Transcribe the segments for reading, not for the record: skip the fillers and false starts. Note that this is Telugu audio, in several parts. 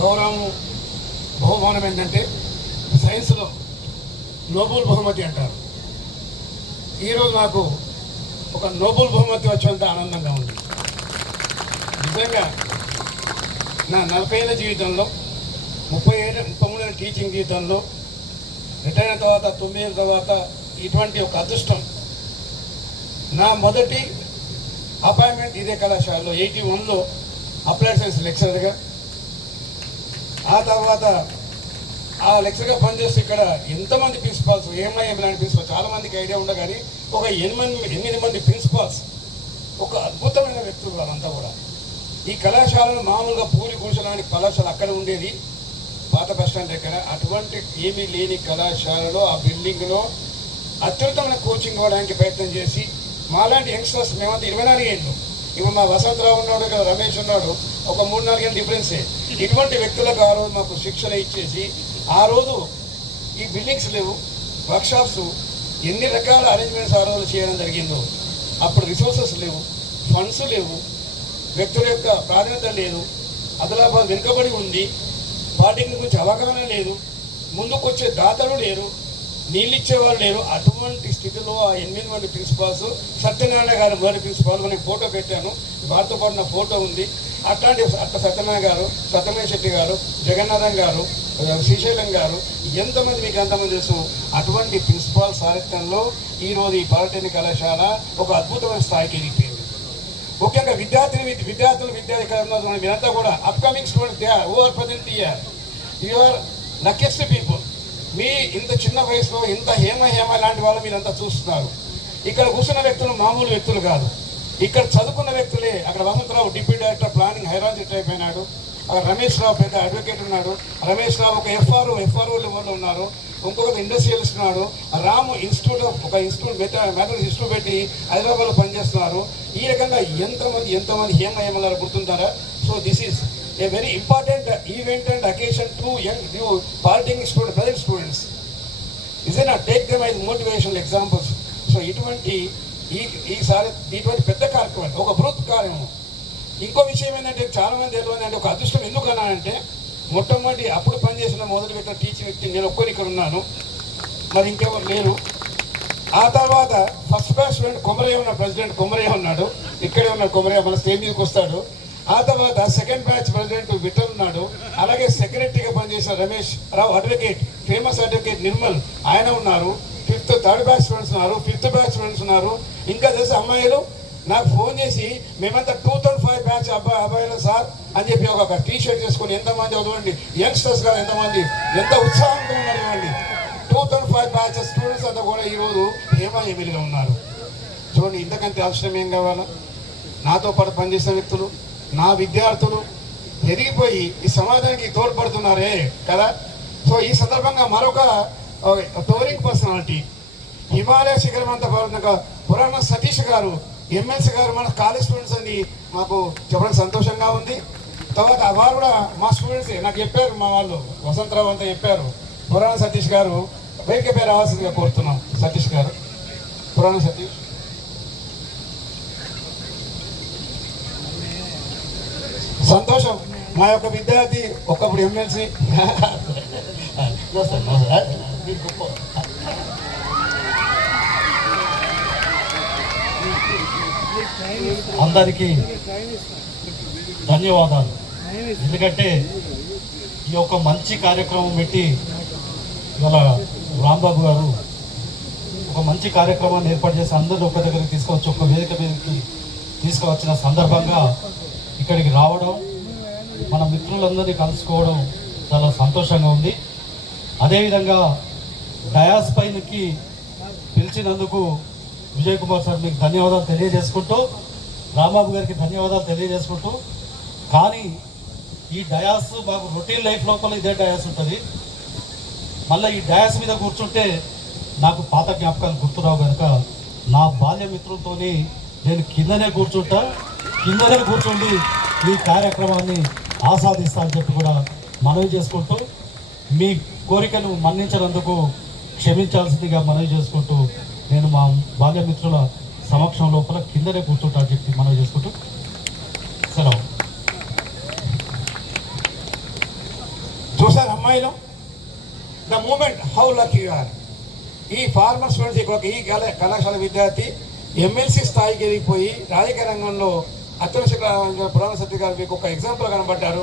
గౌరవం బహుమానం ఏంటంటే సైన్స్లో నోబెల్ బహుమతి అంటారు. ఈరోజు నాకు ఒక నోబెల్ బహుమతి వచ్చేంత ఆనందంగా ఉంది. నిజంగా నా 40 ఏళ్ళ జీవితంలో 33 ఏళ్ళ టీచింగ్ జీవితంలో రిటైర్ అయిన తర్వాత 9 ఏళ్ళ తర్వాత ఇటువంటి ఒక అదృష్టం. నా మొదటి అపాయింట్మెంట్ ఇదే కళాశాలలో 81లో అప్లైడ్ సైన్స్ లెక్చరర్గా. ఆ తర్వాత ఆ లెక్చర్గా పనిచేస్తూ ఇక్కడ ఎంతమంది ప్రిన్సిపాల్స్ ఏమైనా లాంటి ప్రిన్సిపాల్ చాలామందికి ఐడియా ఉండదు, కానీ ఒక 8 మంది ప్రిన్సిపాల్స్ ఒక అద్భుతమైన వ్యక్తులు వాళ్ళంతా కూడా. ఈ కళాశాలలో మామూలుగా పూరి గుడిసెలాంటి కళాశాల అక్కడ ఉండేది, పాత బస్టాండ్ దగ్గర. అటువంటి ఏమీ లేని కళాశాలలో ఆ బిల్డింగ్లో అత్యుత్తమైన కోచింగ్ ఇవ్వడానికి ప్రయత్నం చేసి మాలాంటి యంగ్స్టర్స్ మేమంతా 24 ఏళ్ళు, ఇప్పుడు మా వసంతరావు ఉన్నాడు, ఇక్కడ రమేష్ ఉన్నాడు, ఒక 3-4 ఏళ్ళ డిఫరెన్సే. ఇటువంటి వ్యక్తులకు ఆ రోజు మాకు శిక్షణ ఇచ్చేసి, ఆ రోజు ఈ బిల్డింగ్స్ లేవు, వర్క్షాప్స్, ఎన్ని రకాల అరేంజ్మెంట్స్ ఆ రోజు చేయడం జరిగిందో. అప్పుడు రిసోర్సెస్ లేవు, ఫండ్స్ లేవు, వ్యక్తుల యొక్క ప్రాధాన్యత లేదు, ఆదిలాబాద్ వెనుకబడి ఉంది, పార్టీల గురించి అవగాహన లేదు, ముందుకు వచ్చే దాతలు లేరు, నీళ్ళు ఇచ్చేవాళ్ళు లేరు. అటువంటి స్థితిలో ఆ 8 మంది ప్రిన్సిపాల్స్, సత్యనారాయణ గారు మొదటి ప్రిన్సిపాల్, నేను ఫోటో పెట్టాను, వారితో పాటు నా ఫోటో ఉంది. అట్లాంటి సత్యనారాయణ గారు, సత్యమయ్య శెట్టి గారు, జగన్నాథం గారు, శ్రీశైలం గారు, ఎంతమంది మీకు ఎంతమంది తెలుసు. అటువంటి ప్రిన్సిపాల్ సారథ్యంలో ఈరోజు ఈ పాలిటెక్నిక్ కళాశాల ఒక అద్భుతమైన స్థాయికి ఎదిగిపోయింది. ముఖ్యంగా విద్యార్థులు ఇక్కడ ఉన్న మీరంతా కూడా upcoming students, they are over present year, you are luckiest people. మీ ఇంత చిన్న వయసులో ఇంత హేమ లాంటి వాళ్ళు మీరంతా చూస్తున్నారు. ఇక్కడ కూర్చున్న వ్యక్తులు మామూలు వ్యక్తులు కాదు, ఇక్కడ చదువుకున్న వ్యక్తులే. అక్కడ Vasantharao deputy director planning hydrology type అయినాడు, అక్కడ రమేష్ రావు పెద్ద అడ్వకేట్ ఉన్నాడు, రమేష్ రావు ఒక ఎఫ్ఆర్ఓ లెవెల్లో ఉన్నారు, ఇంకొక ఇండస్ట్రియలిస్ట్ ఉన్నాడు, రాము ఒక ఇన్స్టిట్యూట్ మ్యాథమెటిక్స్ ఇన్స్టిట్యూట్ పెట్టి హైదరాబాద్లో పనిచేస్తున్నారు. ఈ రకంగా ఎంతమంది హేమలారు గుర్తుంటారా. So this is a very important event and occasion to young new polytechnic students, present students. Isn't it? Take them as motivational examples. So ఈసారి ఇటువంటి పెద్ద కార్యక్రమం, ఒక బృహత్ కార్యక్రమం. ఇంకో విషయం ఏంటంటే చాలా మంది తెలియదు అంటే, ఒక అదృష్టం ఎందుకన్నానంటే, మొట్టమొదటి అప్పుడు పనిచేసిన మొదటి వ్యక్తి టీచింగ్ వ్యక్తి నేను ఒక్కరు ఇక్కడ ఉన్నాను, మరి ఇంకెవరు లేరు. ఆ తర్వాత ఫస్ట్ బ్యాచ్ స్టూడెంట్ కొమరయ్య ఉన్నాడు, ప్రెసిడెంట్ కొమరయ్య ఉన్నాడు, ఇక్కడే ఉన్నాడు కొమరయ్య, మన స్టేజ్ మీదకి వస్తాడు. ఆ తర్వాత సెకండ్ బ్యాచ్ ప్రెసిడెంట్ విఠల్ ఉన్నాడు, అలాగే సెక్రటరీగా పనిచేసిన రమేష్ రావు అడ్వకేట్, ఫేమస్ అడ్వకేట్ నిర్మల్, ఆయన ఉన్నారు. థర్డ్ బ్యాచ్ స్టూడెంట్స్ ఉన్నారు, ఫిఫ్త్ బ్యాచ్ స్టూడెంట్స్ ఉన్నారు. ఇంకా తెలిసి అమ్మాయిలు నాకు ఫోన్ చేసి మేమంతా 2005 బ్యాచ్ అబ్బాయిలు సార్ అని చెప్పి ఒక టీ షర్ట్ చేసుకుని ఎంతమంది చదవండి యంగ్స్టర్స్ గా ఎంతమంది ఎంత ఉత్సాహంగా ఉన్నారు. 2005 బ్యాచ్ స్టూడెంట్స్ అంతా కూడా ఈరోజు హేమీలుగా ఉన్నారు. చూడండి, ఇంతకంటే అవసరం ఏం కావాలా. నాతో పాటు పనిచేసిన వ్యక్తులు, నా విద్యార్థులు ఎదిగిపోయి ఈ సమాజానికి తోడ్పడుతున్నారే కదా. సో ఈ సందర్భంగా మరొక టోరింగ్ పర్సనాలిటీ, హిమాలయ శిఖరం అంతా పురాణ సతీష్ గారు, ఎమ్మెల్సీ గారు మన కాలేజ్ స్టూడెంట్స్ అని మాకు చెప్పడం సంతోషంగా ఉంది. తర్వాత వారు కూడా మా స్టూడెంట్స్ నాకు చెప్పారు, మా వాళ్ళు వసంతరావు అంతా చెప్పారు, పురాణ సతీష్ గారు వేదిక పేరు రావాల్సిందిగా కోరుతున్నాం. సతీష్ గారు, పురాణ సతీష్. సంతోషం, మా యొక్క విద్యార్థి ఒకప్పుడు ఎమ్మెల్సీ. అందరికీ ధన్యవాదాలు. ఎందుకంటే ఈ యొక్క మంచి కార్యక్రమం పెట్టి ఇవాళ రాంబాబు గారు ఒక మంచి కార్యక్రమాన్ని ఏర్పాటు చేసి అందరూ ఒక దగ్గరికి తీసుకొచ్చి ఒక వేదిక మీదకి తీసుకువచ్చిన సందర్భంగా ఇక్కడికి రావడం, మన మిత్రులందరినీ కలుసుకోవడం చాలా సంతోషంగా ఉంది. అదేవిధంగా డయాస్ పైనకి పిలిచినందుకు విజయ్ కుమార్ సార్ మీకు ధన్యవాదాలు తెలియజేసుకుంటూ, రాంబాబు గారికి ధన్యవాదాలు తెలియజేసుకుంటూ, కానీ ఈ డయాస్ మాకు రొటీన్ లైఫ్ లోపల ఇదే డయాస్ ఉంటుంది. మళ్ళీ ఈ డయాస్ మీద కూర్చుంటే నాకు పాత జ్ఞాపకాలు గుర్తురావు కనుక నా బాల్య మిత్రులతో నేను కిందనే కూర్చుండి ఈ కార్యక్రమాన్ని ఆస్వాదిస్తా అని చెప్పి కూడా మనవి చేసుకుంటూ, మీ కోరికను మన్నించినందుకు క్షమించాల్సిందిగా మనవి చేసుకుంటూ, నేను మా బాల్యమిత్రుల సమక్షం లోపల కిందనే కూర్చుంటా అని చెప్పి మనవి చేసుకుంటూ సెలవు. అమ్మాయిలు the moment how luck you are. ఈ ఫార్మర్ స్టూడెంట్స్ ఈ కళాశాల విద్యార్థి ఎమ్మెల్సీ స్థాయికి ఎదిగిపోయి రాజకీయ రంగంలో అత్యున్నత పురాణ సత్య గారు మీకు ఒక ఎగ్జాంపుల్ కనబడ్డారు.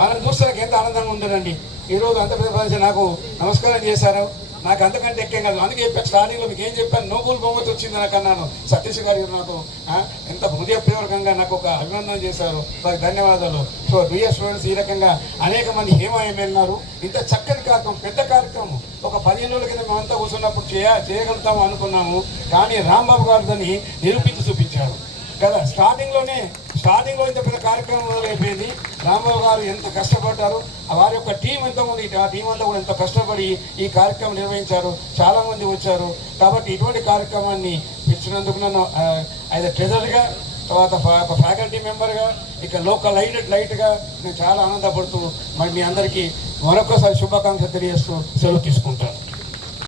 వాళ్ళని చూస్తే నాకు ఎంత ఆనందంగా ఉంటుందండి. ఈరోజు అంతర్ప్రదేశ్ నాకు నమస్కారం చేశారు. నాకు అంతకంటే ఎక్కేం కాదు. అందుకే చెప్పాను స్టార్టింగ్లో మీకు ఏం చెప్పాను, నోబెల్ బహుమతి వచ్చింది నాకు అన్నాను. సతీష్ గారు నాకు ఎంత హృదయపూర్వకంగా నాకు ఒక అభినందన చేశారు. వారికి ధన్యవాదాలు. సో డియర్ స్టూడెంట్స్, ఈ రకంగా అనేక మంది హేమాయమన్నారు. ఇంత చక్కని కార్యక్రమం, పెద్ద కార్యక్రమం ఒక 15 రోజుల కింద మేమంతా కూర్చున్నప్పుడు చేయగలుగుతాము అనుకున్నాము. కానీ రాంబాబు గారు దాన్ని నిరూపించి చూపించారు కదా. స్టార్టింగ్లో ఇంత పెద్ద కార్యక్రమం మొదలైపోయింది. రాంబాబు గారు ఎంత కష్టపడ్డారు, వారి యొక్క టీం ఎంతోమంది, ఆ టీం అంతా కూడా ఎంతో కష్టపడి ఈ కార్యక్రమం నిర్వహించారు. చాలామంది వచ్చారు. కాబట్టి ఇటువంటి కార్యక్రమాన్ని ఇచ్చినందుకు నన్ను యాజ్ ఎ ట్రెజరర్గా, తర్వాత ఒక ఫ్యాకల్టీ మెంబర్గా, ఇక లోకల్ లైట్గా నేను చాలా ఆనందపడుతూ మరి మీ అందరికీ మరొకసారి శుభాకాంక్షలు తెలియజేస్తూ సెలవు తీసుకుంటాను.